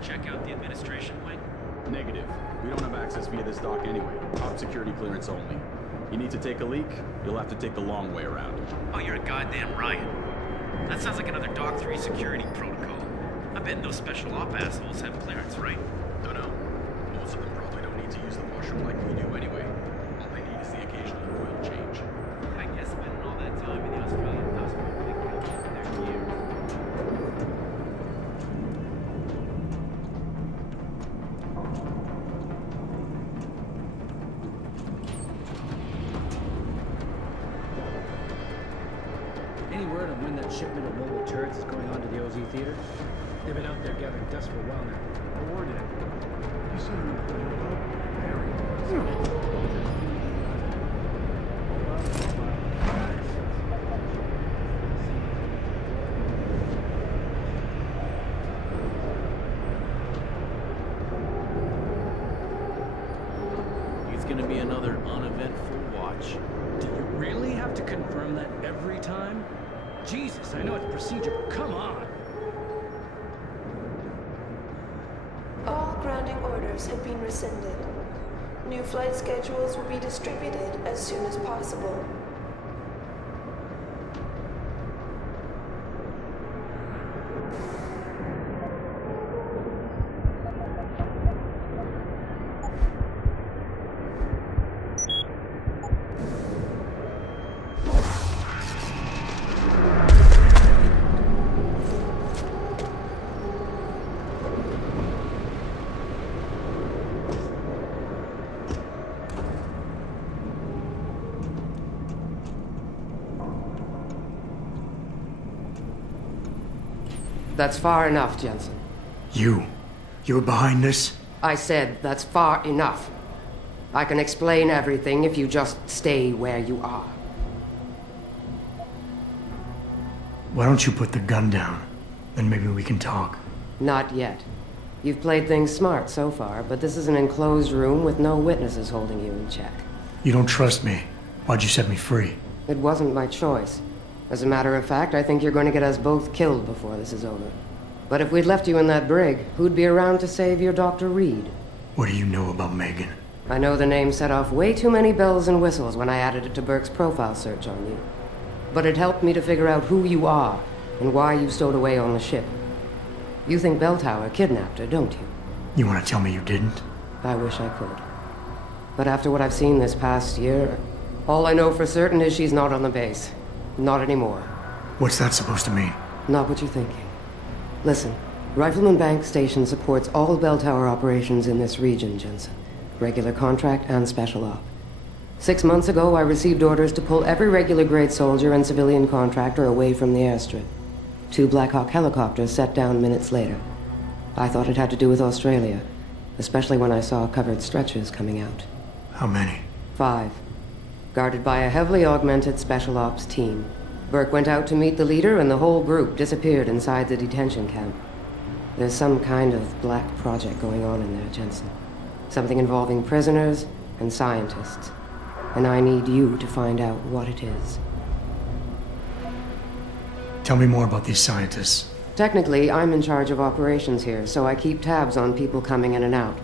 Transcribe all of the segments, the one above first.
to check out the administration wing? Negative. We don't have access via this dock anyway. Top security clearance only. You need to take a leak, you'll have to take the long way around. Oh, you're a goddamn riot. That sounds like another Dock 3 security protocol. I bet those special op assholes have clearance, right? Don't know. Most of them probably don't need to use the washroom like we do anyway. All they need is the occasional oil change. I guess spending all that time in the Australian house probably killed them in their gear. Any word on when that shipment of mobile turrets is going on to the OZ Theater? They've been out there gathering dust for a while now. Awarded it. You see them in the club? Very It's gonna be another uneventful watch. Do you really have to confirm that every time? Jesus, I know it's procedure, but come on! All grounding orders have been rescinded. New flight schedules will be distributed as soon as possible. That's far enough, Jensen. You're behind this? I said that's far enough. I can explain everything if you just stay where you are. Why don't you put the gun down? Then maybe we can talk. Not yet. You've played things smart so far, but this is an enclosed room with no witnesses holding you in check. You don't trust me. Why'd you set me free? It wasn't my choice. As a matter of fact, I think you're going to get us both killed before this is over. But if we'd left you in that brig, who'd be around to save your Dr. Reed? What do you know about Megan? I know the name set off way too many bells and whistles when I added it to Burke's profile search on you. But it helped me to figure out who you are and why you stowed away on the ship. You think Bell Tower kidnapped her, don't you? You want to tell me you didn't? I wish I could. But after what I've seen this past year, all I know for certain is she's not on the base. Not anymore. What's that supposed to mean? Not what you're thinking. Listen, Rifleman Bank Station supports all Bell Tower operations in this region, Jensen. Regular contract and special op. 6 months ago, I received orders to pull every regular grade soldier and civilian contractor away from the airstrip. 2 Black Hawk helicopters set down minutes later. I thought it had to do with Australia, especially when I saw covered stretchers coming out. How many? 5. Guarded by a heavily augmented special ops team. Burke went out to meet the leader and the whole group disappeared inside the detention camp. There's some kind of black project going on in there, Jensen. Something involving prisoners and scientists. And I need you to find out what it is. Tell me more about these scientists. Technically, I'm in charge of operations here, so I keep tabs on people coming in and out.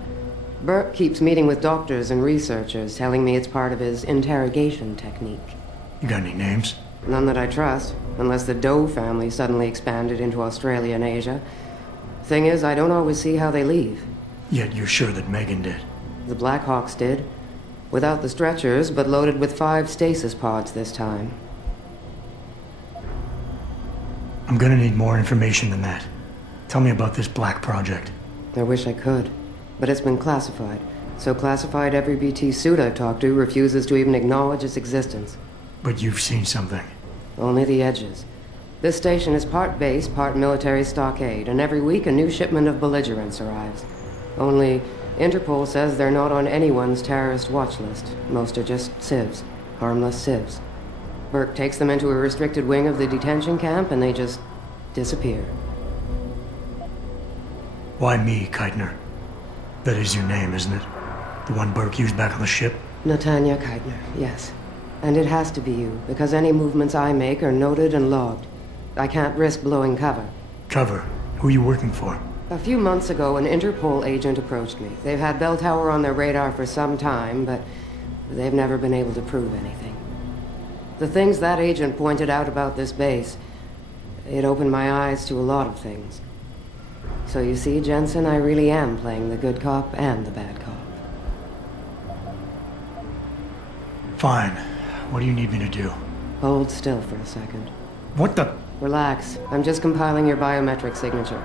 Burke keeps meeting with doctors and researchers, telling me it's part of his interrogation technique. You got any names? None that I trust, unless the Doe family suddenly expanded into Australia and Asia. Thing is, I don't always see how they leave. Yet you're sure that Megan did. The Blackhawks did. Without the stretchers, but loaded with 5 stasis pods this time. I'm gonna need more information than that. Tell me about this black project. I wish I could. But it's been classified. So classified every BT suit I've talked to refuses to even acknowledge its existence. But you've seen something. Only the edges. This station is part base, part military stockade, and every week a new shipment of belligerents arrives. Only, Interpol says they're not on anyone's terrorist watch list. Most are just civs. Harmless civs. Burke takes them into a restricted wing of the detention camp and they just disappear. Why me, Keitner? That is your name, isn't it? The one Burke used back on the ship? Natanya Keitner, yes. And it has to be you, because any movements I make are noted and logged. I can't risk blowing cover. Cover? Who are you working for? A few months ago, an Interpol agent approached me. They've had Bell Tower on their radar for some time, but they've never been able to prove anything. The things that agent pointed out about this base, it opened my eyes to a lot of things. So you see, Jensen, I really am playing the good cop and the bad cop. Fine. What do you need me to do? Hold still for a second. What the... Relax. I'm just compiling your biometric signature.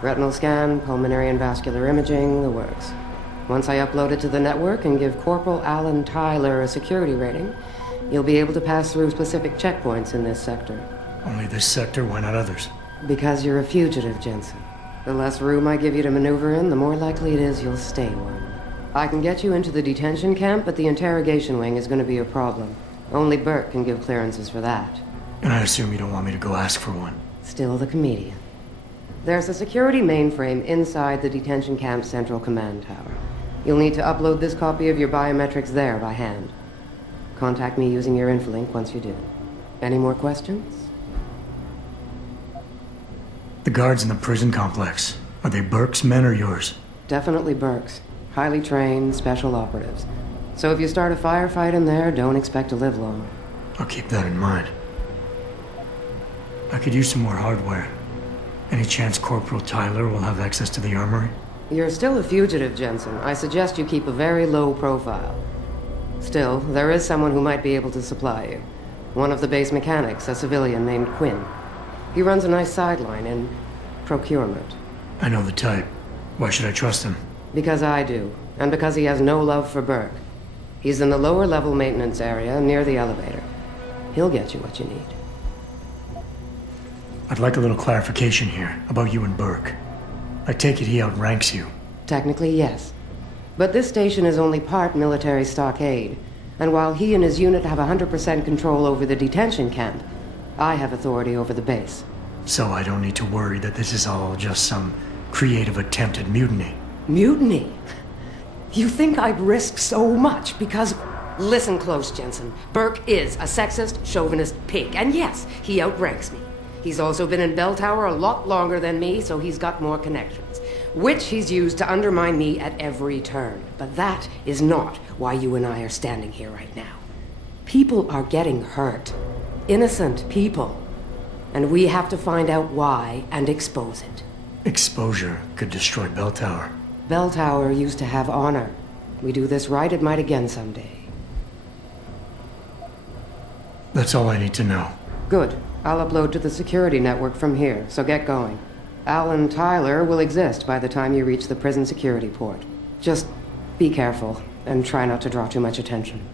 Retinal scan, pulmonary and vascular imaging, the works. Once I upload it to the network and give Corporal Alan Tyler a security rating, you'll be able to pass through specific checkpoints in this sector. Only this sector, why not others? Because you're a fugitive, Jensen. The less room I give you to maneuver in, the more likely it is you'll stay one. I can get you into the detention camp, but the interrogation wing is going to be a problem. Only Burke can give clearances for that. And I assume you don't want me to go ask for one. Still the comedian. There's a security mainframe inside the detention camp's central command tower. You'll need to upload this copy of your biometrics there by hand. Contact me using your Infolink once you do. Any more questions? The guards in the prison complex, are they Burke's men or yours? Definitely Burke's. Highly trained, special operatives. So if you start a firefight in there, don't expect to live long. I'll keep that in mind. I could use some more hardware. Any chance Corporal Tyler will have access to the armory? You're still a fugitive, Jensen. I suggest you keep a very low profile. Still, there is someone who might be able to supply you. One of the base mechanics, a civilian named Quinn. He runs a nice sideline in procurement. I know the type. Why should I trust him? Because I do, and because he has no love for Burke. He's in the lower level maintenance area near the elevator. He'll get you what you need. I'd like a little clarification here about you and Burke. I take it he outranks you. Technically, yes. But this station is only part military stockade, and while he and his unit have 100% control over the detention camp, I have authority over the base. So I don't need to worry that this is all just some creative attempt at mutiny. Mutiny? You think I'd risk so much because... Listen close, Jensen. Burke is a sexist, chauvinist pig, and yes, he outranks me. He's also been in Bell Tower a lot longer than me, so he's got more connections, which he's used to undermine me at every turn. But that is not why you and I are standing here right now. People are getting hurt. Innocent people. And we have to find out why and expose it. Exposure could destroy Bell Tower. Bell Tower used to have honor. We do this right, it might again someday. That's all I need to know. Good. I'll upload to the security network from here, so get going. Alan Tyler will exist by the time you reach the prison security port. Just be careful, and try not to draw too much attention.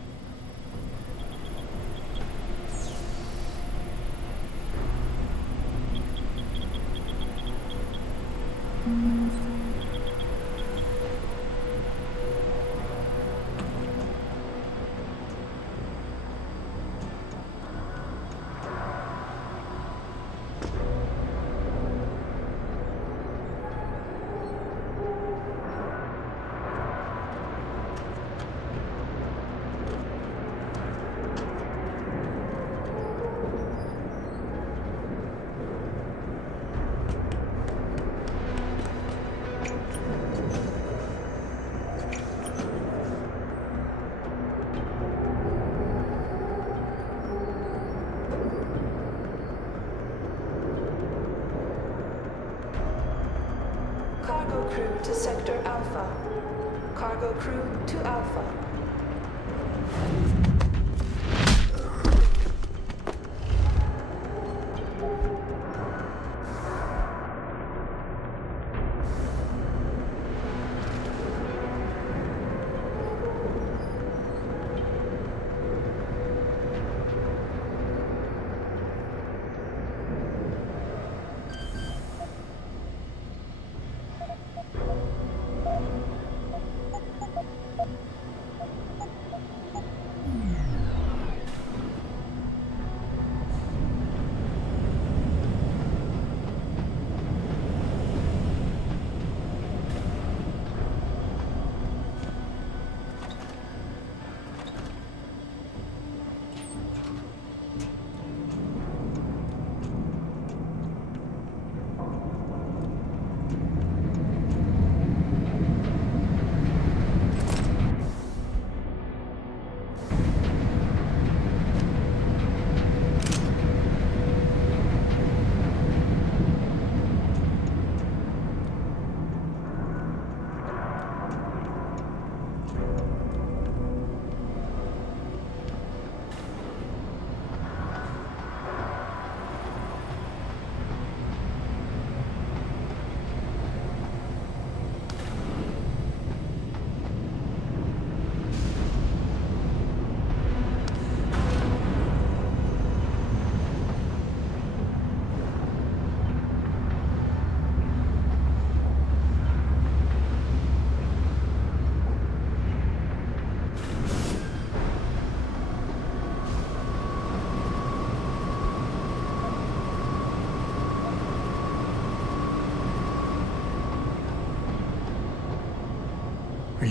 Cargo crew to Sector Alpha. Cargo crew to Alpha.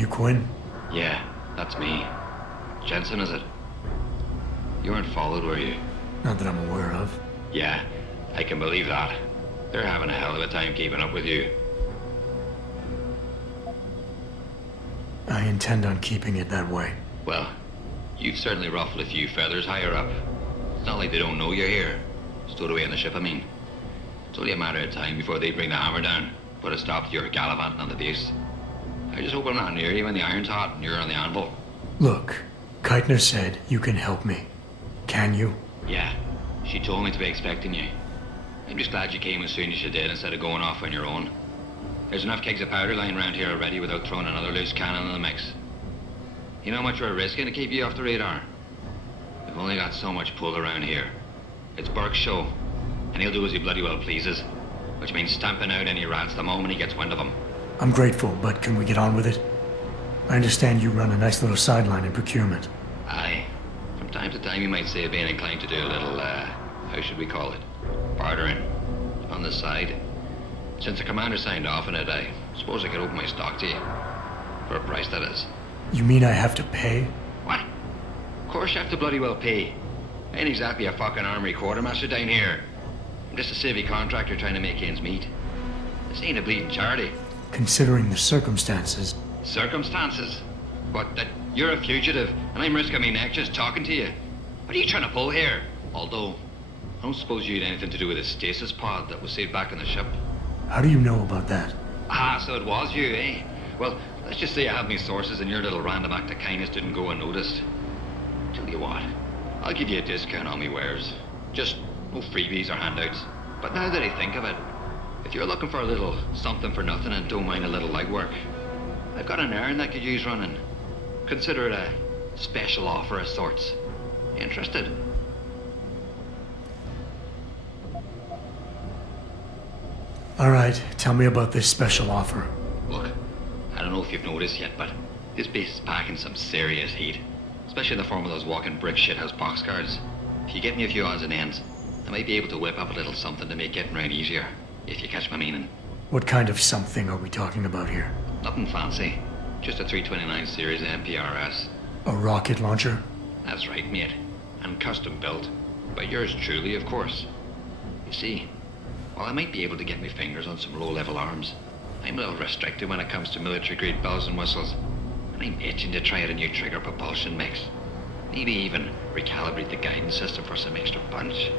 you Quinn? Yeah, that's me. Jensen, is it? You weren't followed, were you? Not that I'm aware of. Yeah, I can believe that. They're having a hell of a time keeping up with you. I intend on keeping it that way. Well, you've certainly ruffled a few feathers higher up. It's not like they don't know you're here. Stowed away on the ship, I mean. It's only a matter of time before they bring the hammer down. Put a stop to your gallivanting on the base. I just hope I'm not near you when the iron's hot and you're on the anvil. Look, Keitner said you can help me. Can you? Yeah, she told me to be expecting you. I'm just glad you came as soon as you did instead of going off on your own. There's enough kegs of powder lying around here already without throwing another loose cannon in the mix. You know how much we're risking to keep you off the radar? We've only got so much pull around here. It's Burke's show, and he'll do as he bloody well pleases, which means stamping out any rats the moment he gets wind of them. I'm grateful, but can we get on with it? I understand you run a nice little sideline in procurement. Aye. From time to time you might say being inclined to do a little, how should we call it? Bartering. On the side. Since the commander signed off on it, I suppose I could open my stock to you. For a price, that is. You mean I have to pay? What? Of course you have to bloody well pay. I ain't exactly a fucking armory quartermaster down here. I'm just a civvy contractor trying to make ends meet. This ain't a bleeding charity. Considering the circumstances. Circumstances? What, that you're a fugitive and I'm risking my neck just talking to you? What are you trying to pull here? Although, I don't suppose you had anything to do with the stasis pod that was saved back on the ship. How do you know about that? Ah, so it was you, eh? Well, let's just say I have my sources and your little random act of kindness didn't go unnoticed. Tell you what, I'll give you a discount on me wares. Just no freebies or handouts. But now that I think of it, if you're looking for a little something for nothing and don't mind a little legwork, I've got an errand that could use running. Consider it a special offer of sorts. Interested? All right, tell me about this special offer. Look, I don't know if you've noticed yet, but this base is packing some serious heat. Especially in the form of those walking brick shithouse boxcars. If you get me a few odds and ends, I might be able to whip up a little something to make getting around easier, if you catch my meaning. What kind of something are we talking about here? Nothing fancy. Just a 329 series MPRS. A rocket launcher? That's right, mate. And custom built. By yours truly, of course. You see, while I might be able to get my fingers on some low-level arms, I'm a little restricted when it comes to military-grade bells and whistles. And I'm itching to try out a new trigger propulsion mix. Maybe even recalibrate the guidance system for some extra punch.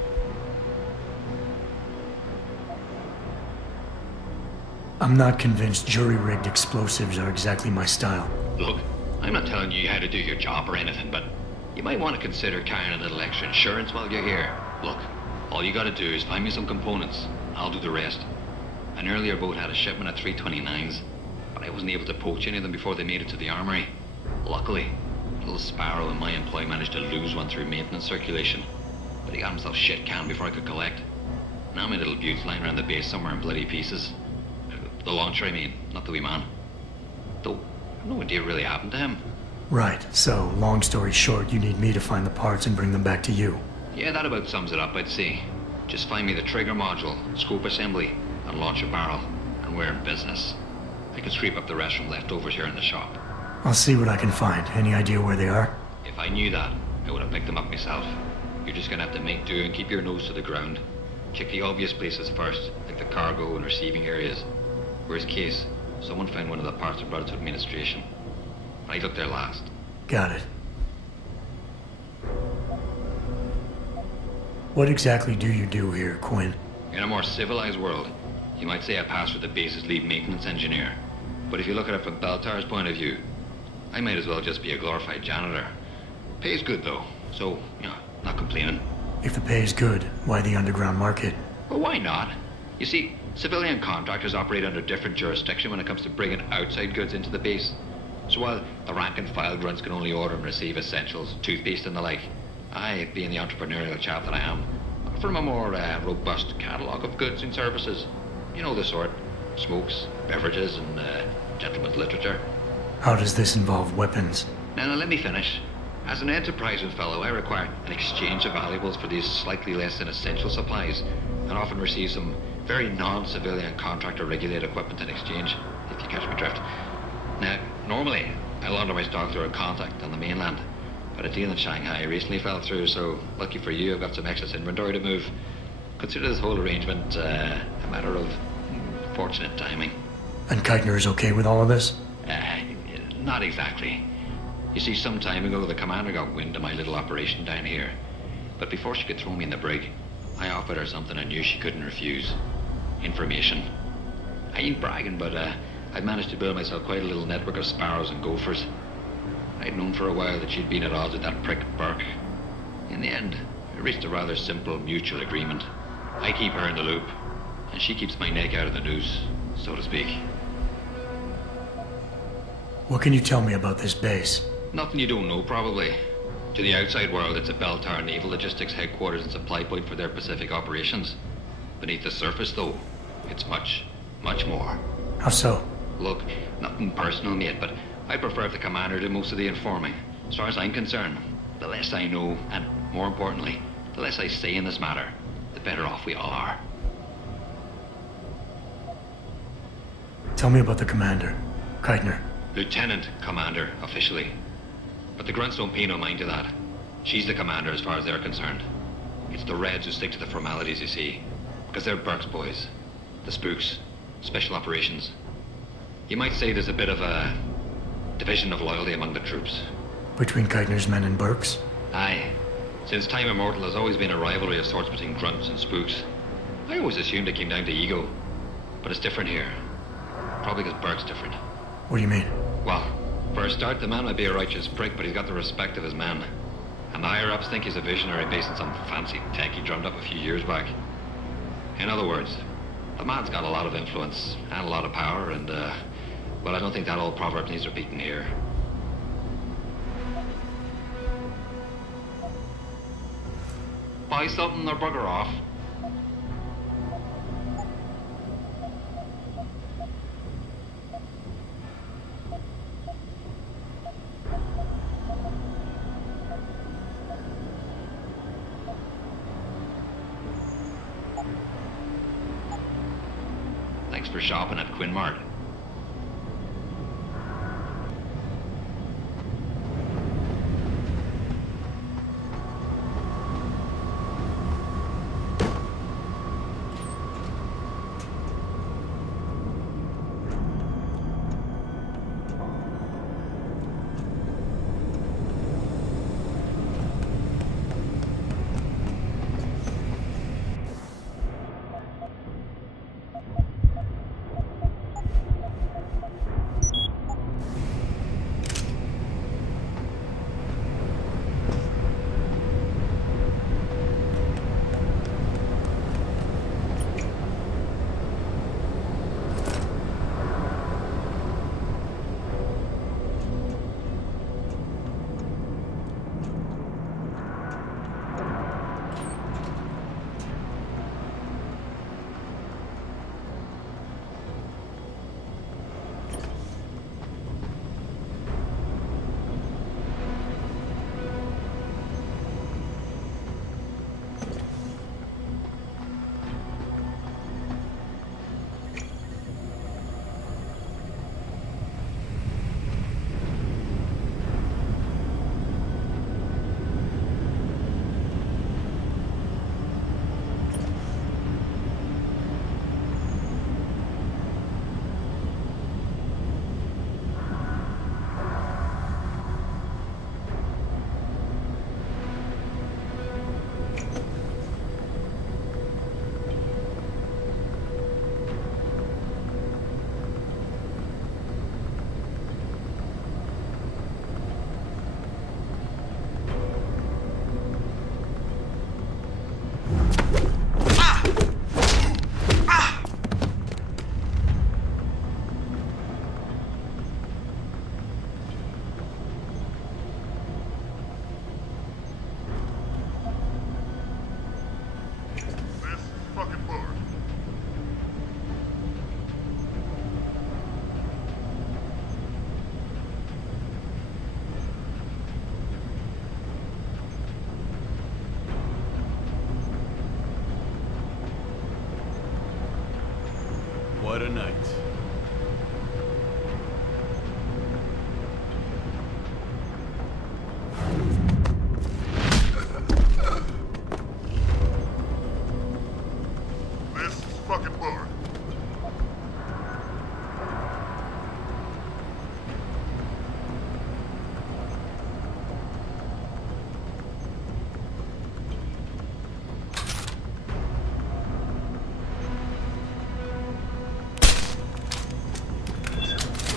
I'm not convinced jury-rigged explosives are exactly my style. Look, I'm not telling you how to do your job or anything, but you might want to consider carrying a little extra insurance while you're here. Look, all you gotta do is find me some components. I'll do the rest. An earlier boat had a shipment of 329s, but I wasn't able to poach any of them before they made it to the armory. Luckily, little Sparrow in my employ managed to lose one through maintenance circulation, but he got himself shit canned before I could collect. Now my little bute's lying around the base somewhere in bloody pieces. The launcher, I mean, not the wee man. Though, I've no idea what really happened to him. Right, so, long story short, you need me to find the parts and bring them back to you. Yeah, that about sums it up, I'd say. Just find me the trigger module, scope assembly, and launch a barrel, and we're in business. I can scrape up the rest from leftovers here in the shop. I'll see what I can find. Any idea where they are? If I knew that, I would have picked them up myself. You're just gonna have to make do and keep your nose to the ground. Check the obvious places first, like the cargo and receiving areas. Worst case, someone found one of the parts and brought it to administration. I looked there last. Got it. What exactly do you do here, Quinn? In a more civilized world, you might say I pass for the base's lead maintenance engineer. But if you look at it from Beltar's point of view, I might as well just be a glorified janitor. Pays good though, so, not complaining. If the pay is good, why the underground market? Well, why not? You see, civilian contractors operate under different jurisdiction when it comes to bringing outside goods into the base. So while the rank and file grunts can only order and receive essentials, toothpaste and the like, I, being the entrepreneurial chap that I am, from a more robust catalogue of goods and services. You know the sort. Smokes, beverages, and gentleman's literature. How does this involve weapons? Now, let me finish. As an enterprising fellow, I require an exchange of valuables for these slightly less than essential supplies, and often receive some very non-civilian contractor-regulated equipment in exchange, if you catch my drift. Now, normally, I launder my stock through a contact on the mainland, but a deal in Shanghai recently fell through, so lucky for you, I've got some excess inventory to move. Consider this whole arrangement a matter of fortunate timing. And Keitner is okay with all of this? Not exactly. You see, some time ago, the commander got wind of my little operation down here. But before she could throw me in the brig, I offered her something I knew she couldn't refuse. Information. I ain't bragging, but I've managed to build myself quite a little network of sparrows and gophers. I'd known for a while that she'd been at odds with that prick Burke. In the end, we reached a rather simple mutual agreement. I keep her in the loop, and she keeps my neck out of the noose, so to speak. What can you tell me about this base? Nothing you don't know, probably. To the outside world, it's a Beltar naval logistics headquarters and supply point for their Pacific operations. Beneath the surface, though, it's much, much more. How so? Look, nothing personal, mate, but I prefer if the commander did most of the informing. As far as I'm concerned, the less I know, and more importantly, the less I say in this matter, the better off we all are. Tell me about the commander, Keitner. Lieutenant Commander, officially. But the grunts don't pay no mind to that. She's the commander as far as they're concerned. It's the Reds who stick to the formalities, you see. Because they're Burke's boys. The spooks. Special operations. You might say there's a bit of a division of loyalty among the troops. Between Keitner's men and Burke's? Aye. Since time immortal, there's always been a rivalry of sorts between grunts and spooks. I always assumed it came down to ego. But it's different here. Probably because Burke's different. What do you mean? Well, for a start, the man might be a righteous prick, but he's got the respect of his men. And the higher-ups think he's a visionary based on some fancy tech he drummed up a few years back. In other words, the man's got a lot of influence and a lot of power, and, well, I don't think that old proverb needs repeating here. Buy something or bugger off. Thanks for shopping at Quinmart. What a night.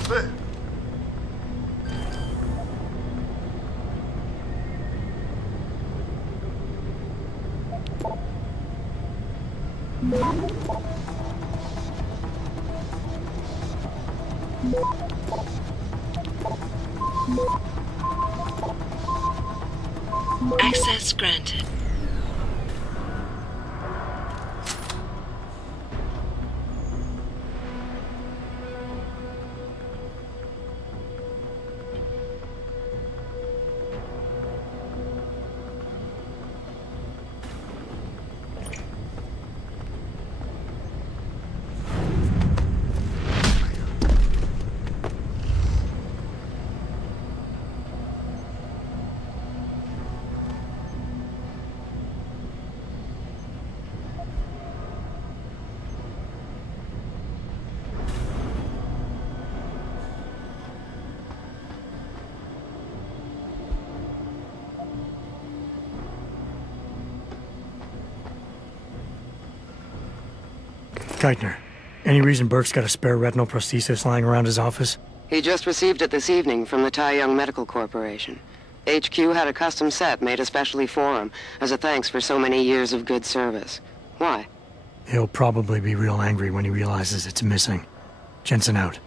Hey. Access granted. Geithner, any reason Burke's got a spare retinal prosthesis lying around his office? He just received it this evening from the Tai Young Medical Corporation. HQ had a custom set made especially for him, as a thanks for so many years of good service. Why? He'll probably be real angry when he realizes it's missing. Jensen out.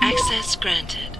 Access granted.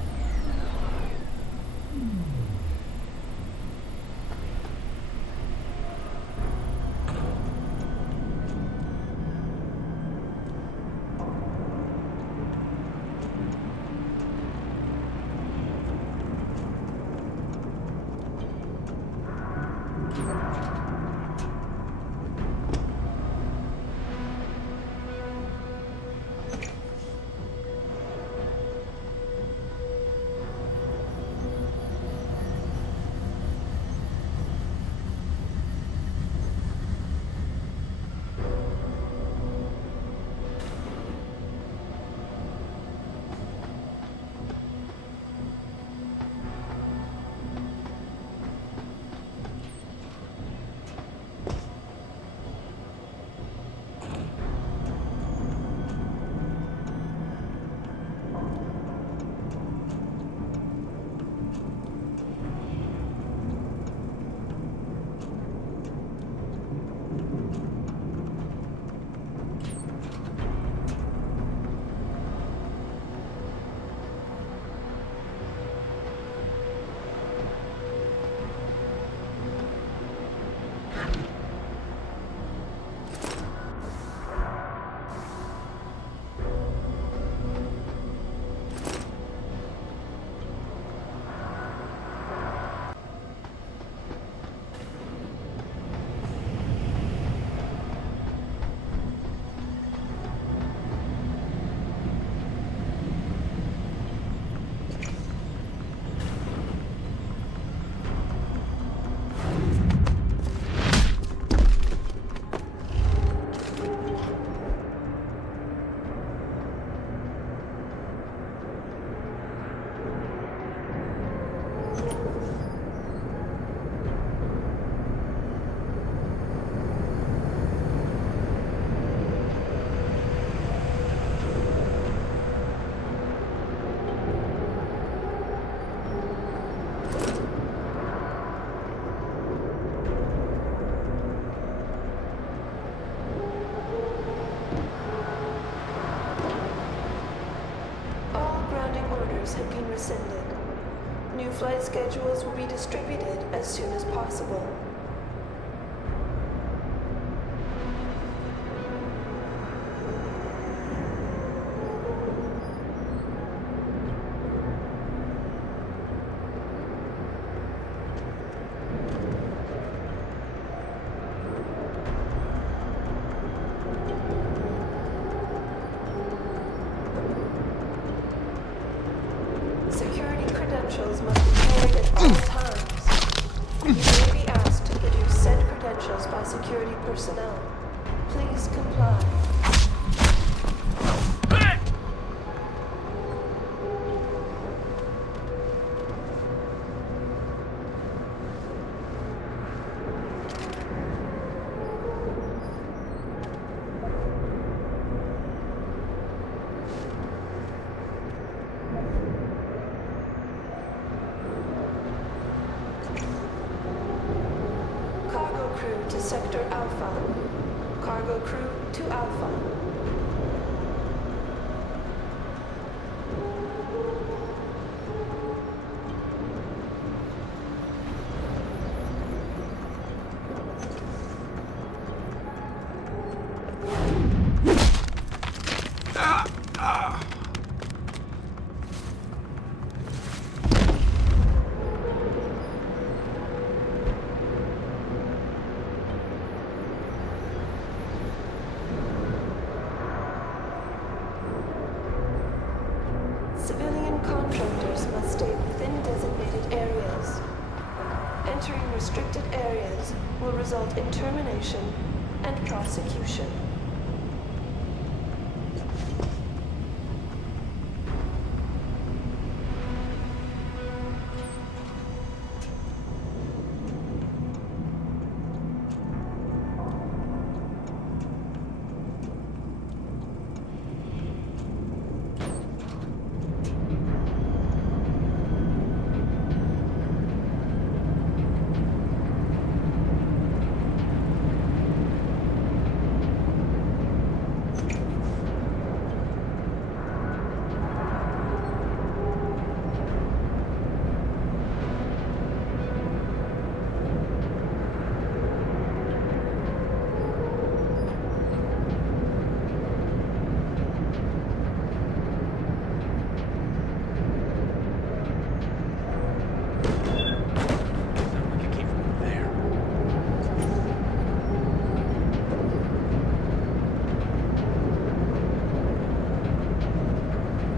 orders have been rescinded. New flight schedules will be distributed as soon as possible. Security credentials must be carried at all times. You may be asked to produce said credentials by security personnel. Please comply. Cargo crew to Sector Alpha. Cargo crew to Alpha. Civilian contractors must stay within designated areas. Entering restricted areas will result in termination and prosecution.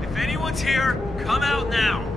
If anyone's here, come out now.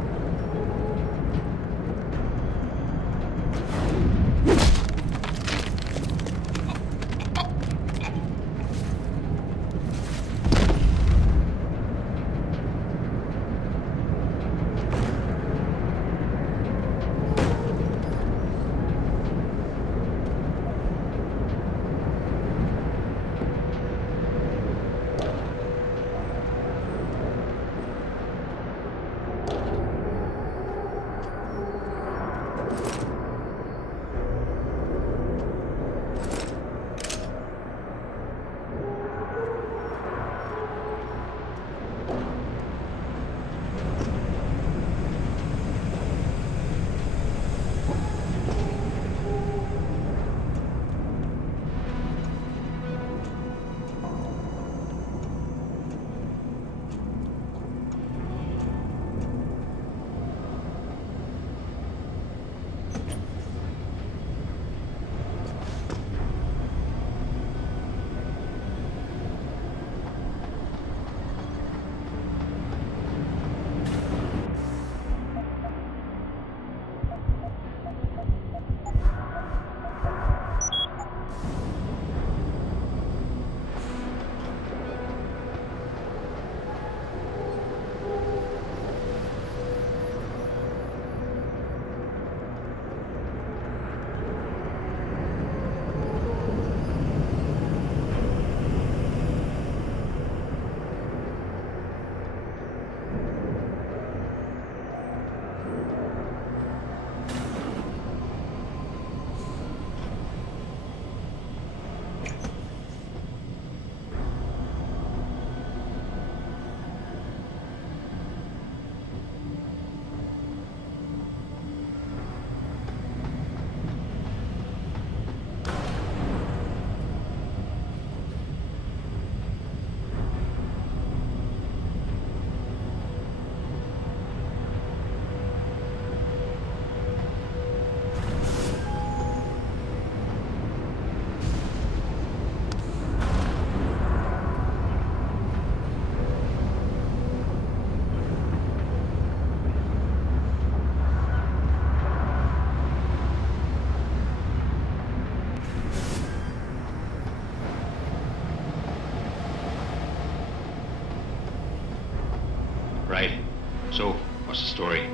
So, what's the story?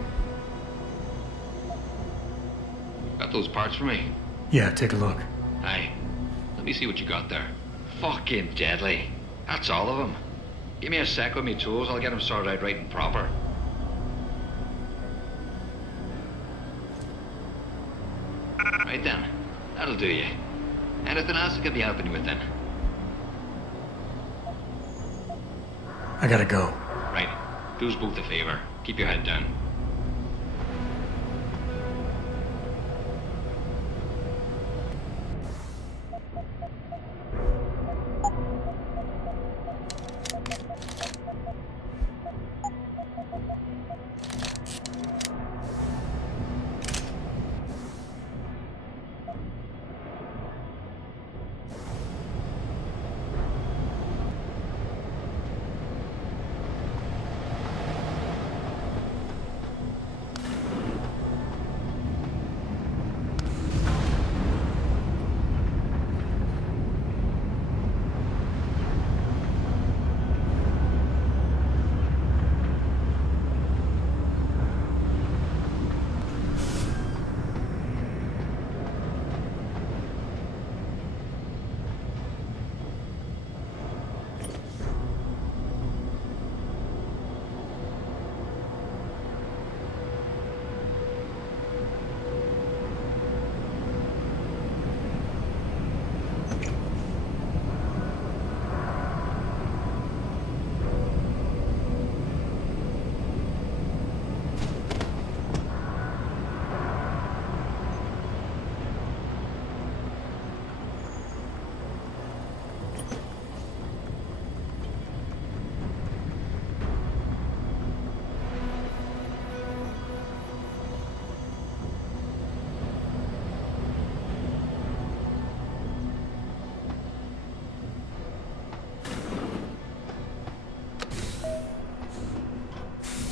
Got those parts for me? Yeah, take a look. Aye. Let me see what you got there. Fucking deadly. That's all of them. Give me a sec with me tools, I'll get them sorted out right and proper. Right then. That'll do you. Anything else I could be helping you with then? I gotta go. Right. Do us both a favor. Keep your head down.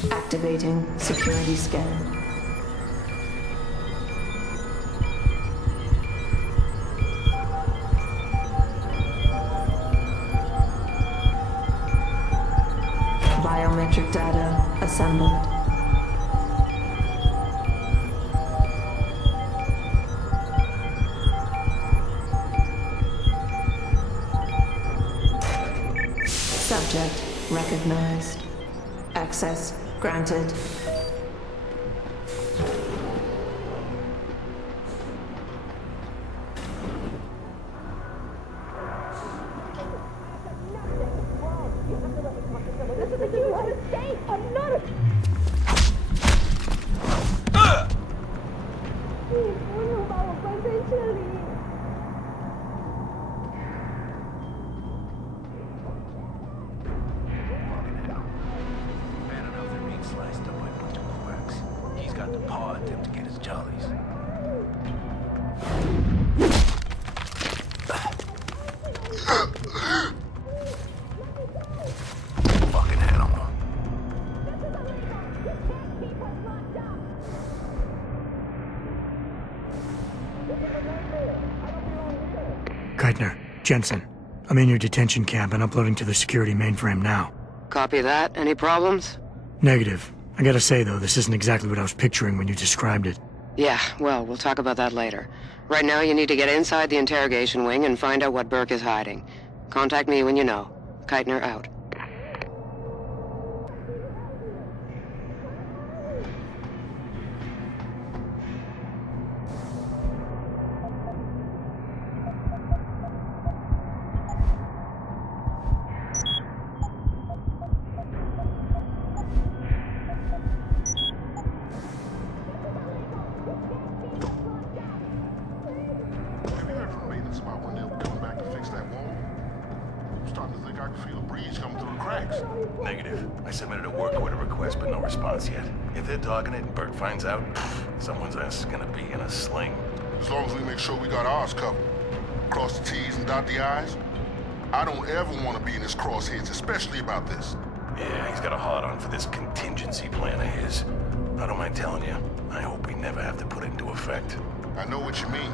Activating security scan. Biometric data assembled. Subject recognized. Access granted. Keitner, Jensen, I'm in your detention camp and uploading to the security mainframe now. Copy that. Any problems? Negative. I gotta say, though, this isn't exactly what I was picturing when you described it. Yeah, well, we'll talk about that later. Right now, you need to get inside the interrogation wing and find out what Burke is hiding. Contact me when you know. Keitner out. Negative. I submitted a work order request, but no response yet. If they're dogging it and Burke finds out, someone's ass is gonna be in a sling. As long as we make sure we got ours covered. Cross the T's and dot the I's. I don't ever want to be in his crosshairs, especially about this. Yeah, he's got a hard-on for this contingency plan of his. I don't mind telling you, I hope we never have to put it into effect. I know what you mean.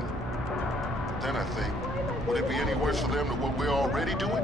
But then I think, would it be any worse for them than what we're already doing?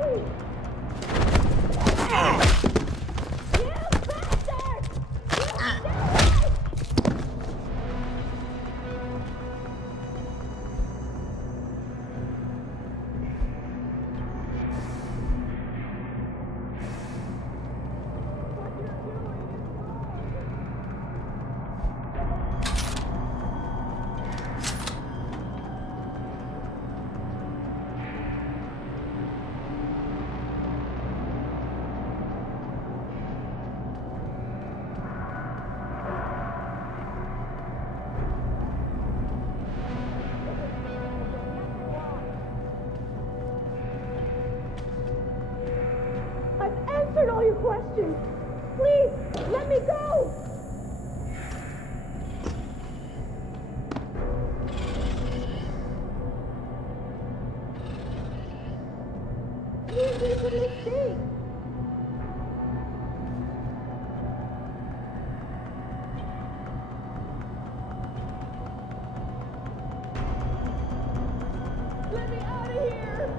questions. Please, let me go! Please, it's a mistake. Let me out of here!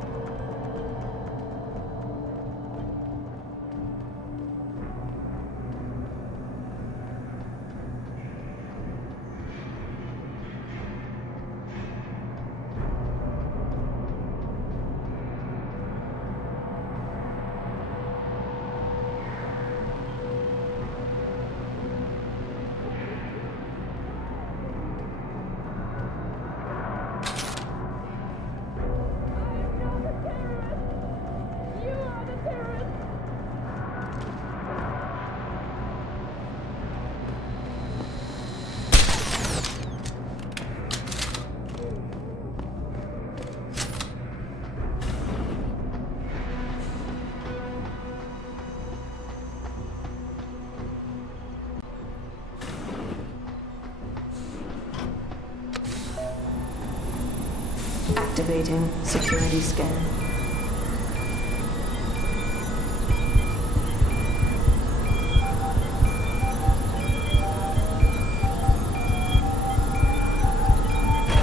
Activating security scan.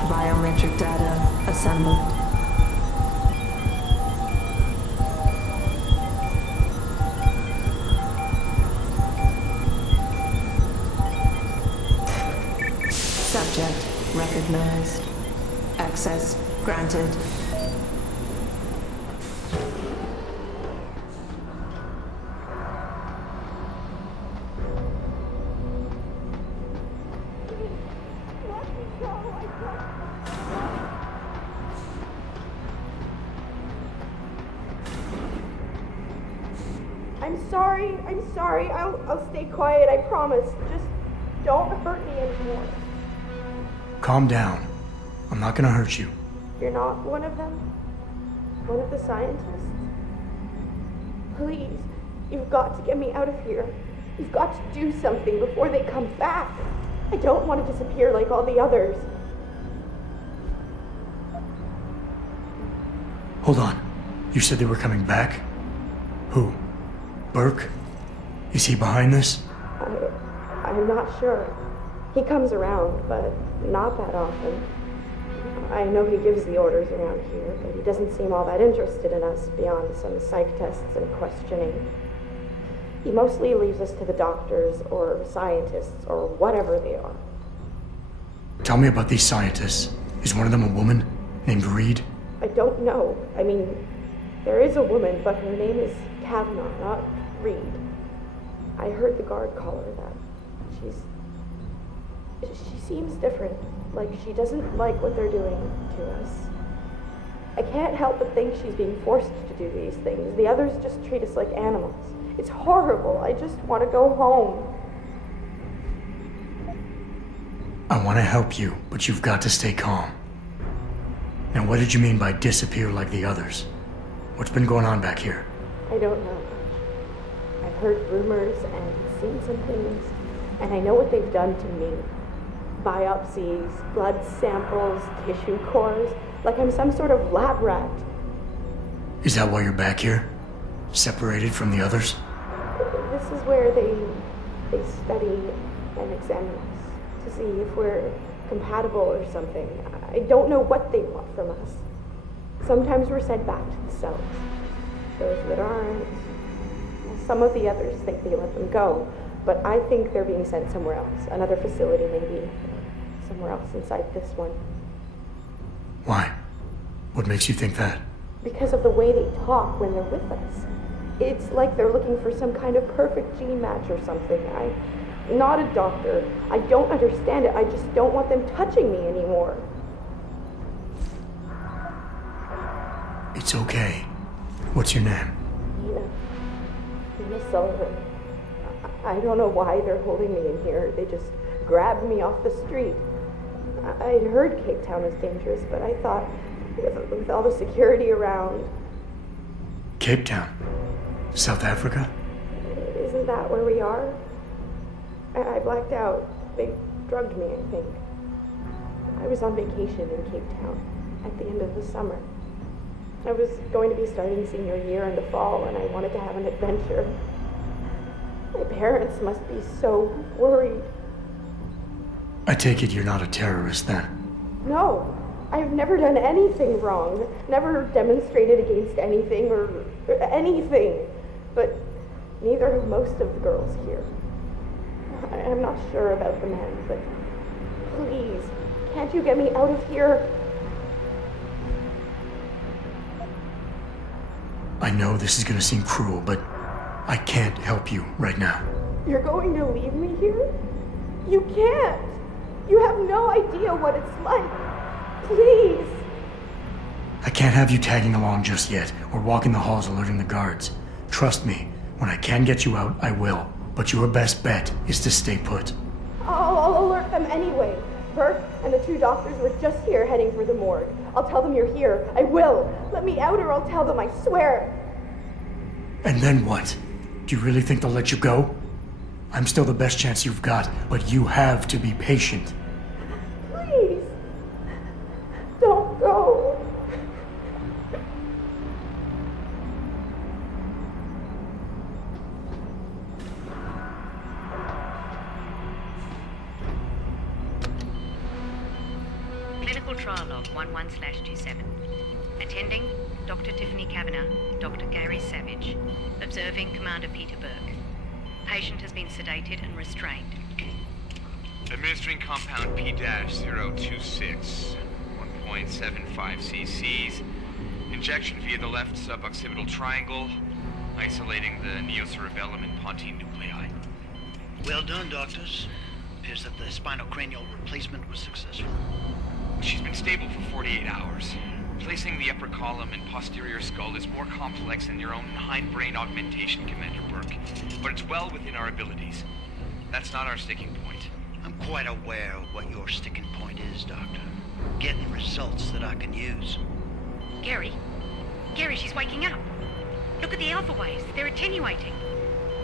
Biometric data assembled. Subject recognized. Access granted. I'm sorry. I'll stay quiet, I promise. Just don't hurt me anymore. Calm down. I'm not gonna hurt you. You're not one of them? One of the scientists? Please, you've got to get me out of here. You've got to do something before they come back. I don't want to disappear like all the others. Hold on. You said they were coming back? Who? Burke? Is he behind this? I'm not sure. He comes around, but not that often. I know he gives the orders around here, but he doesn't seem all that interested in us beyond some psych tests and questioning. He mostly leaves us to the doctors or scientists or whatever they are. Tell me about these scientists. Is one of them a woman named Reed? I don't know. I mean, there is a woman, but her name is Kavanaugh, not Reed. I heard the guard call her that. She seems different. Like she doesn't like what they're doing to us. I can't help but think she's being forced to do these things. The others just treat us like animals. It's horrible. I just want to go home. I want to help you, but you've got to stay calm. Now, what did you mean by disappear like the others? What's been going on back here? I don't know. I've heard rumors and seen some things, and I know what they've done to me. Biopsies, blood samples, tissue cores, like I'm some sort of lab rat. Is that why you're back here? Separated from the others? This is where they study and examine us to see if we're compatible or something. I don't know what they want from us. Sometimes we're sent back to the cells. Those that aren't, some of the others think they let them go, but I think they're being sent somewhere else, another facility maybe, somewhere else inside this one. Why? What makes you think that? Because of the way they talk when they're with us. It's like they're looking for some kind of perfect gene match or something. I'm not a doctor. I don't understand it. I just don't want them touching me anymore. It's okay. What's your name? Nina Sullivan. I don't know why they're holding me in here. They just grabbed me off the street. I'd heard Cape Town was dangerous, but I thought with all the security around... Cape Town? South Africa? that where we are? I blacked out. They drugged me, I think. I was on vacation in Cape Town at the end of the summer. I was going to be starting senior year in the fall, and I wanted to have an adventure. My parents must be so worried. I take it you're not a terrorist, then? No, I've never done anything wrong. Never demonstrated against anything or anything. But neither have most of the girls here. I'm not sure about the men, but please, can't you get me out of here? I know this is gonna seem cruel, but I can't help you right now. You're going to leave me here? You can't. You have no idea what it's like. Please. I can't have you tagging along just yet, or walking the halls alerting the guards. Trust me, when I can get you out, I will. But your best bet is to stay put. I'll alert them anyway. Bert and the 2 doctors were just here heading for the morgue. I'll tell them you're here. I will. Let me out or I'll tell them, I swear. And then what? Do you really think they'll let you go? I'm still the best chance you've got, but you have to be patient. Please. Don't go. Clinical trial log 11/27. Attending, Dr. Tiffany Kavanagh, Dr. Gary Savage. Observing, Commander Peter Burke. Patient has been sedated and restrained. Administering compound P-026, 1.75 cc's. Injection via the left suboccipital triangle, isolating the neocerebellum and pontine nuclei. Well done, doctors. Appears that the spinal-cranial replacement was successful. She's been stable for 48 hours. Placing the upper column and posterior skull is more complex than your own hindbrain augmentation, Commander Burke, but it's well within our abilities. That's not our sticking point. I'm quite aware of what your sticking point is, Doctor. Getting results that I can use. Gary? Gary, she's waking up. Look at the alpha waves. They're attenuating.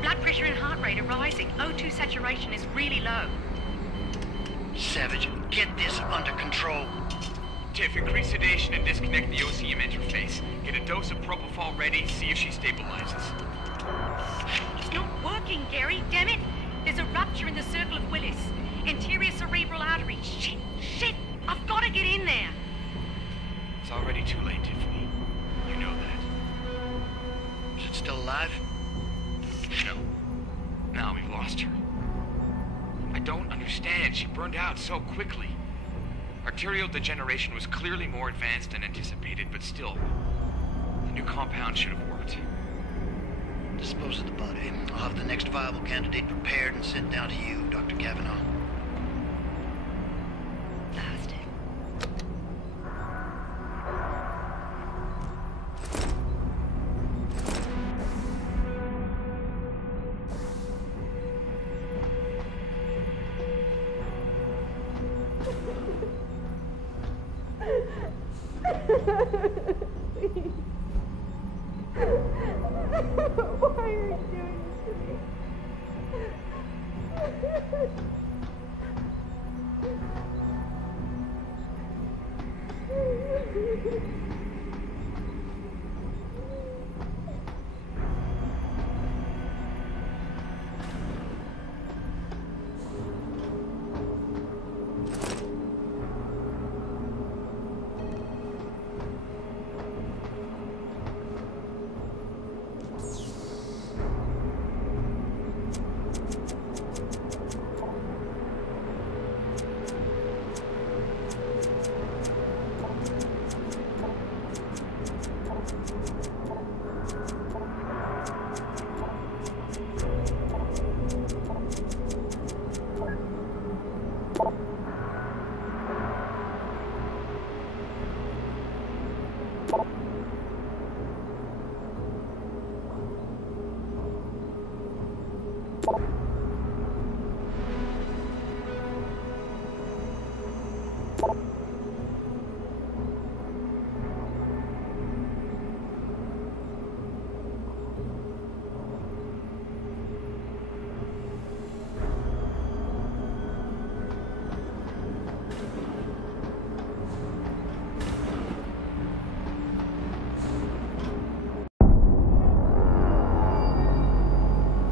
Blood pressure and heart rate are rising. O2 saturation is really low. Savage, get this under control. Tiff, increase sedation and disconnect the OCM interface. Get a dose of propofol ready, see if she stabilizes. It's not working, Gary. Damn it. There's a rupture in the circle of Willis. Anterior cerebral artery. Shit. I've got to get in there. It's already too late, Tiffany. You know that. Is it still alive? No. Now we've lost her. I don't understand. She burned out so quickly. Arterial degeneration was clearly more advanced than anticipated, but still, the new compound should have worked. Dispose of the body. I'll have the next viable candidate prepared and sent down to you, Dr. Kavanagh. Bastard. Please. Why are you doing this to me?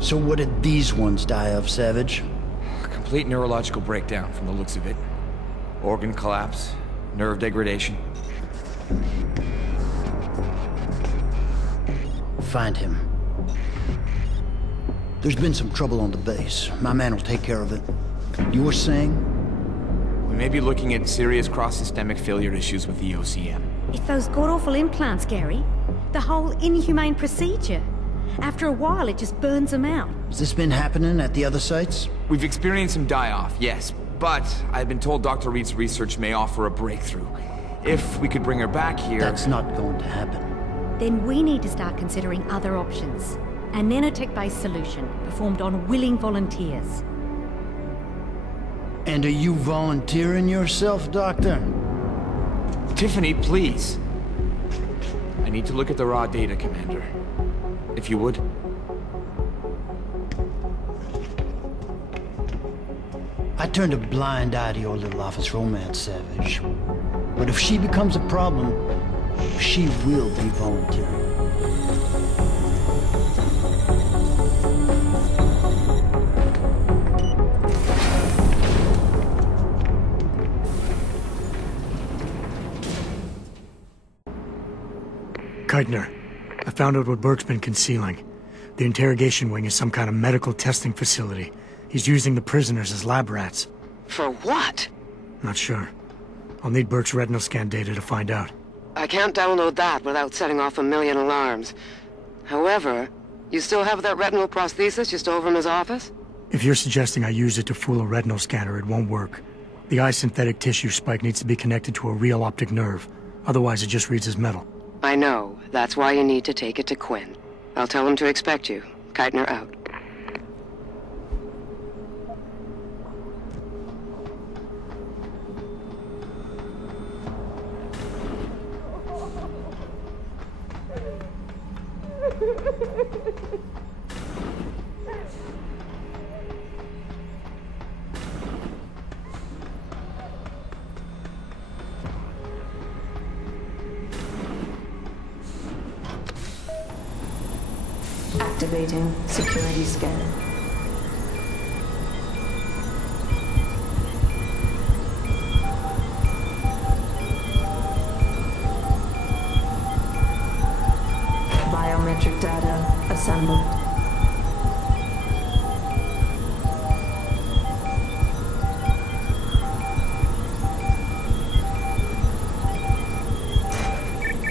So what did these ones die of, Savage? A complete neurological breakdown from the looks of it. Organ collapse, nerve degradation. Find him. There's been some trouble on the base. My man will take care of it. You were saying? We may be looking at serious cross-systemic failure issues with the OCM. It's those god-awful implants, Gary. The whole inhumane procedure. After a while, it just burns them out. Has this been happening at the other sites? We've experienced some die-off, yes. But I've been told Dr. Reed's research may offer a breakthrough. If we could bring her back here... That's not going to happen. Then we need to start considering other options. A nanotech-based solution performed on willing volunteers. And are you volunteering yourself, Doctor? Tiffany, please. I need to look at the raw data, Commander. If you would. I turned a blind eye to your little office romance, Savage. But if she becomes a problem, she will be volunteering. Keitner, I found out what Burke's been concealing. The interrogation wing is some kind of medical testing facility. He's using the prisoners as lab rats. For what? Not sure. I'll need Burke's retinal scan data to find out. I can't download that without setting off a million alarms. However, you still have that retinal prosthesis you stole from his office? If you're suggesting I use it to fool a retinal scanner, it won't work. The eye's synthetic tissue spike needs to be connected to a real optic nerve. Otherwise, it just reads as metal. I know. That's why you need to take it to Quinn. I'll tell him to expect you. Keitner out. Activating security scan. Biometric data assembled.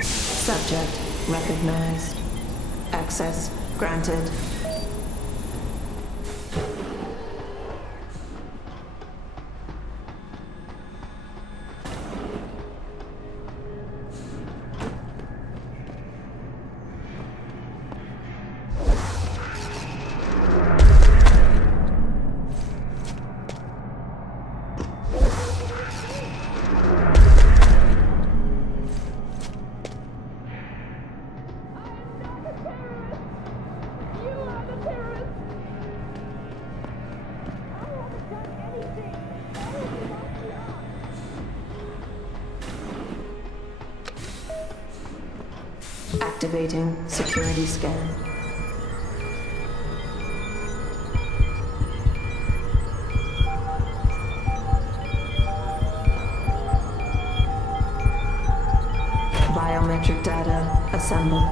Subject recognized. Access granted. Activating security scan. Biometric data assembled.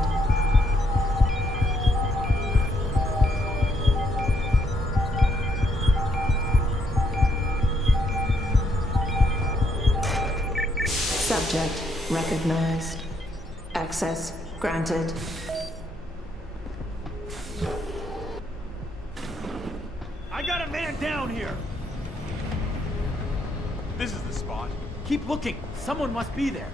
Subject recognized. Access granted. I got a man down here! This is the spot. Keep looking. Someone must be there.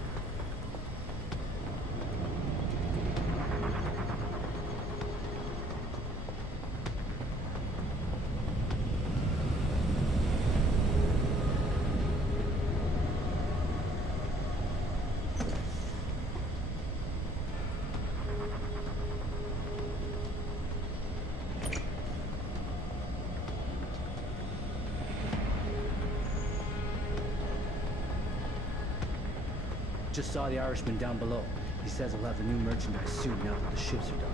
Just saw the Irishman down below. He says he'll have the new merchandise soon now that the ships are done.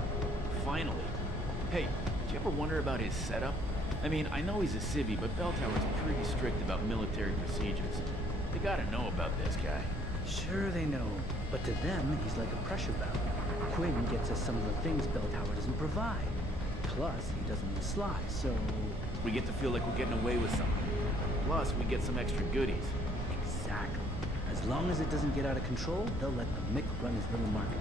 Finally. Hey, you ever wonder about his setup? I mean, I know he's a civvy, but Bell Tower's pretty strict about military procedures. They gotta know about this guy. Sure they know, but to them, he's like a pressure valve. Quinn gets us some of the things Bell Tower doesn't provide. Plus, he doesn't sly, so... We get to feel like we're getting away with something. Plus, we get some extra goodies. Exactly. As long as it doesn't get out of control, they'll let the Mick run his little market.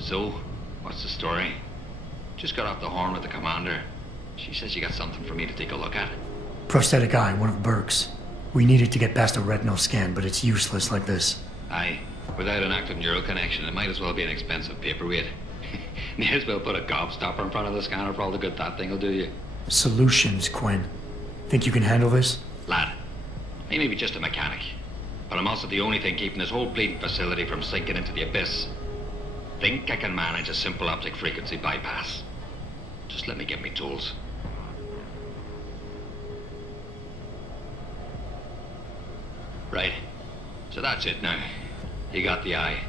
So, what's the story? Just got off the horn with the commander. She says you got something for me to take a look at. Prosthetic eye, one of Burke's. We needed to get past a retinal scan, but it's useless like this. Aye. Without an active neural connection, it might as well be an expensive paperweight. May as well put a gobstopper in front of the scanner for all the good that thing will do you. Solutions, Quinn. Think you can handle this? Lad, I may be just a mechanic, but I'm also the only thing keeping this whole bleeding facility from sinking into the abyss. Think I can manage a simple optic frequency bypass. Just let me get me tools. Right. So that's it now. You got the eye.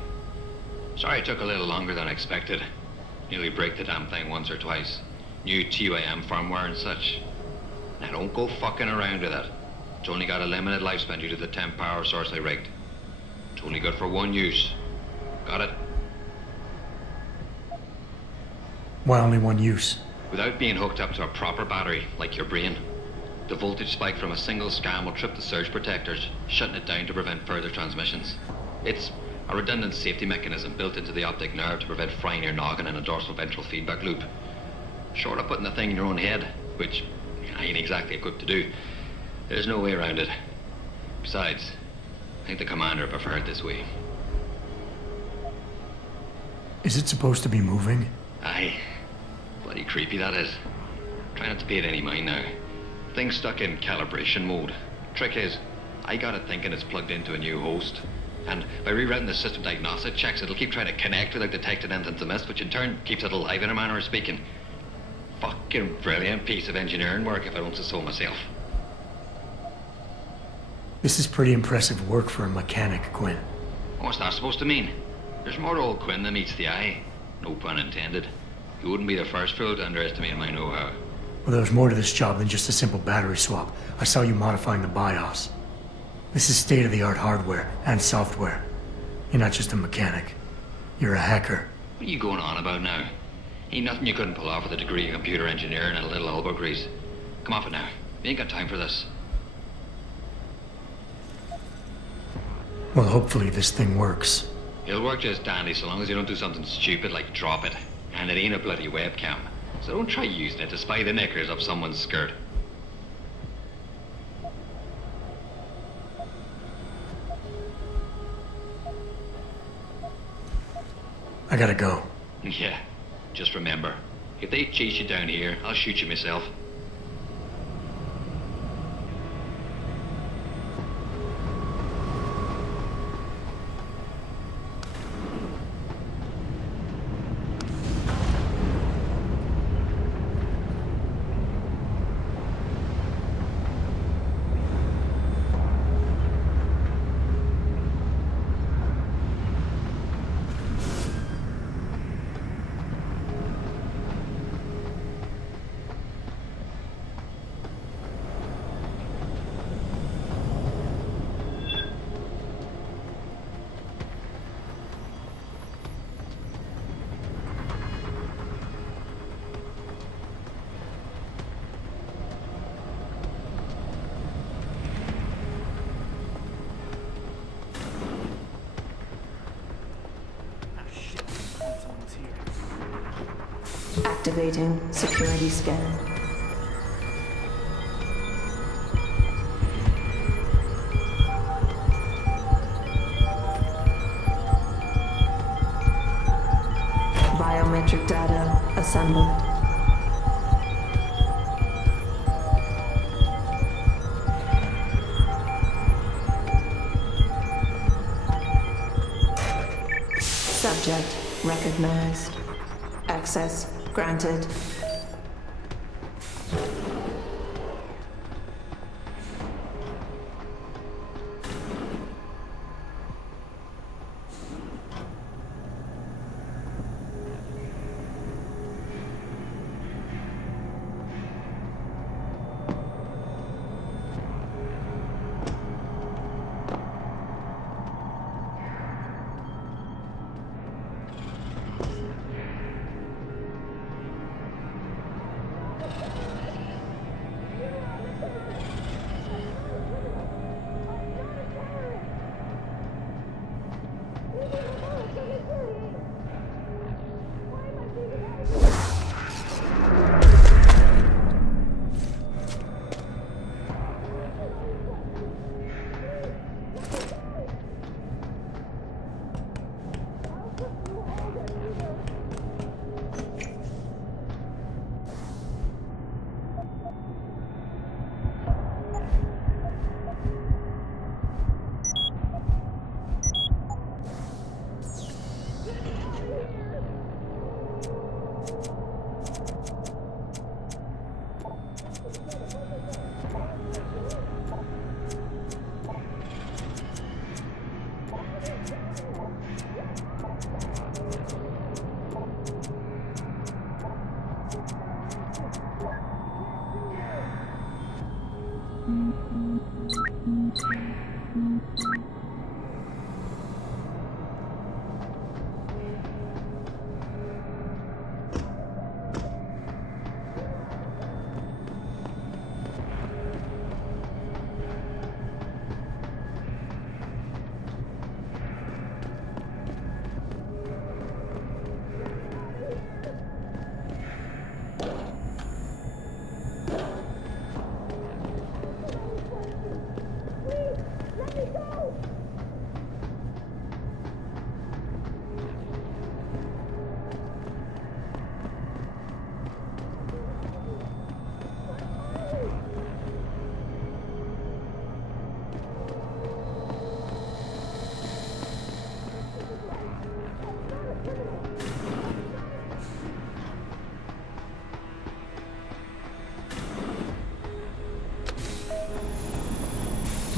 Sorry it took a little longer than expected. Nearly break the damn thing once or twice. New TUAM firmware and such. Now don't go fucking around with it. It's only got a limited lifespan due to the temp power source I rigged. It's only good for one use. Got it? Why only one use? Without being hooked up to a proper battery, like your brain. The voltage spike from a single scan will trip the surge protectors, shutting it down to prevent further transmissions. It's a redundant safety mechanism built into the optic nerve to prevent frying your noggin in a dorsal ventral feedback loop. Short of putting the thing in your own head, which I ain't exactly equipped to do, there's no way around it. Besides, I think the commander preferred this way. Is it supposed to be moving? Aye. Bloody creepy that is. Try not to pay it any mind now. Thing's stuck in calibration mode. Trick is, I got it thinking it's plugged into a new host. And by rerouting the system diagnostic checks, it'll keep trying to connect without detecting anything's amiss, which in turn keeps it alive in a manner of speaking. Fucking brilliant piece of engineering work if I don't say so myself. This is pretty impressive work for a mechanic, Quinn. What's that supposed to mean? There's more to old Quinn than meets the eye. No pun intended. You wouldn't be the first fool to underestimate my know-how. Well, there's more to this job than just a simple battery swap. I saw you modifying the BIOS. This is state-of-the-art hardware and software. You're not just a mechanic. You're a hacker. What are you going on about now? Ain't nothing you couldn't pull off with a degree in computer engineering and a little elbow grease. Come off it now. We ain't got time for this. Well, hopefully this thing works. It'll work just dandy so long as you don't do something stupid like drop it. And it ain't a bloody webcam. So don't try using it to spy the knickers up someone's skirt. I gotta go. Yeah, just remember, if they chase you down here, I'll shoot you myself. Activating security scan. Biometric data assembled. Subject recognized. Access granted.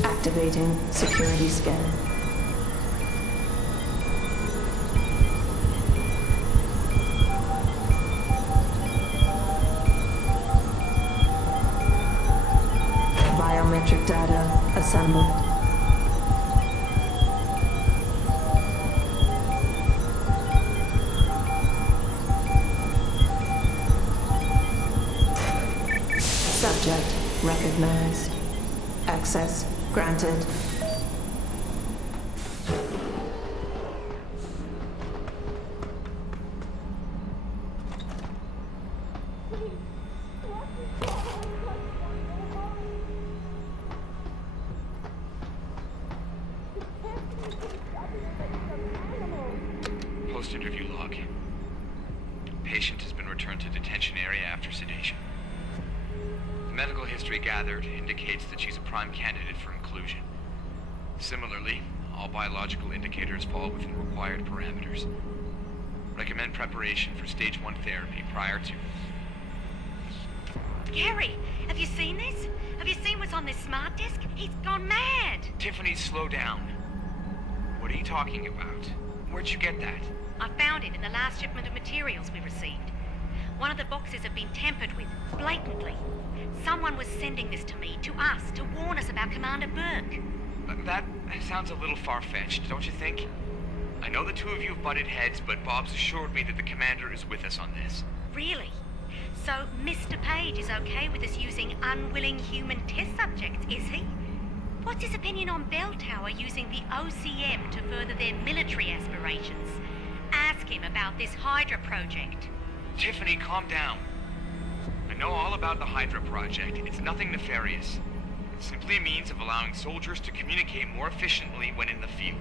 Activating security scan. Biometric data assembled. Subject recognized. Access granted. Post-interview log. Patient has been returned to detention area after sedation. The medical history gathered indicates that she's a prime candidate for inclusion. Similarly, all biological indicators fall within required parameters. Recommend preparation for stage 1 therapy prior to... Gary, have you seen this? Have you seen what's on this smart disk? He's gone mad! Tiffany, slow down. What are you talking about? Where'd you get that? I found it in the last shipment of materials we received. One of the boxes had been tampered with, blatantly. Someone was sending this to me, to us, to warn us about Commander Burke. That sounds a little far-fetched, don't you think? I know the two of you have butted heads, but Bob's assured me that the Commander is with us on this. Really? So Mr. Page is okay with us using unwilling human test subjects, is he? What's his opinion on Bell Tower using the OCM to further their military aspirations? Ask him about this Hydra project. Tiffany, calm down. I know all about the Hydra project. It's nothing nefarious. It's simply a means of allowing soldiers to communicate more efficiently when in the field.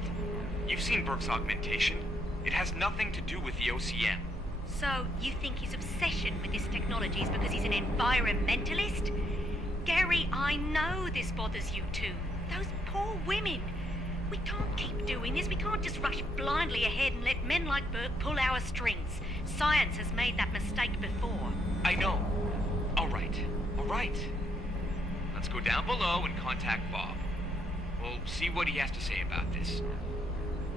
You've seen Burke's augmentation. It has nothing to do with the OCM. So, you think his obsession with this technology is because he's an environmentalist? Gary, I know this bothers you too. Those poor women. We can't keep doing this. We can't just rush blindly ahead and let men like Burke pull our strings. Science has made that mistake before. I know. All right. Let's go down below and contact Bob. We'll see what he has to say about this.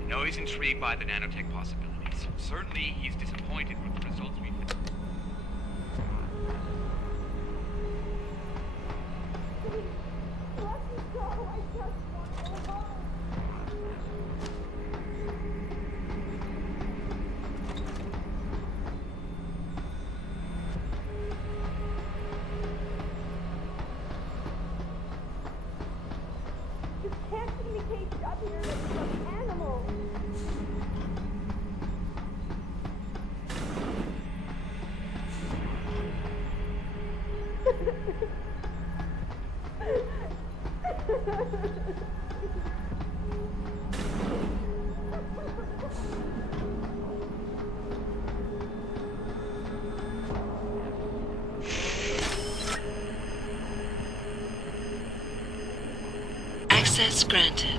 I know he's intrigued by the nanotech possibilities. Certainly, he's disappointed with the results we've... Access granted.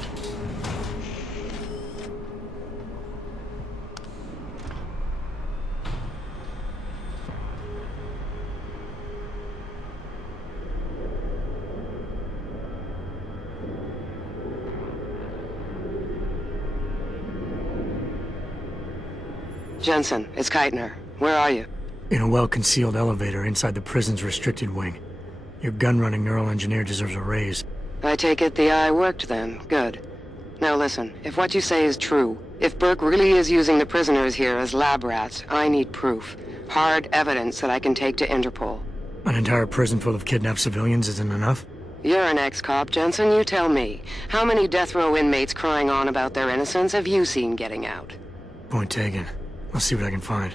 Jensen, it's Keitner. Where are you? In a well-concealed elevator inside the prison's restricted wing. Your gun-running neural engineer deserves a raise. I take it the eye worked then. Good. Now listen, if what you say is true, if Burke really is using the prisoners here as lab rats, I need proof. Hard evidence that I can take to Interpol. An entire prison full of kidnapped civilians isn't enough? You're an ex-cop, Jensen. You tell me. How many death row inmates crying on about their innocence have you seen getting out? Point taken. I'll see what I can find.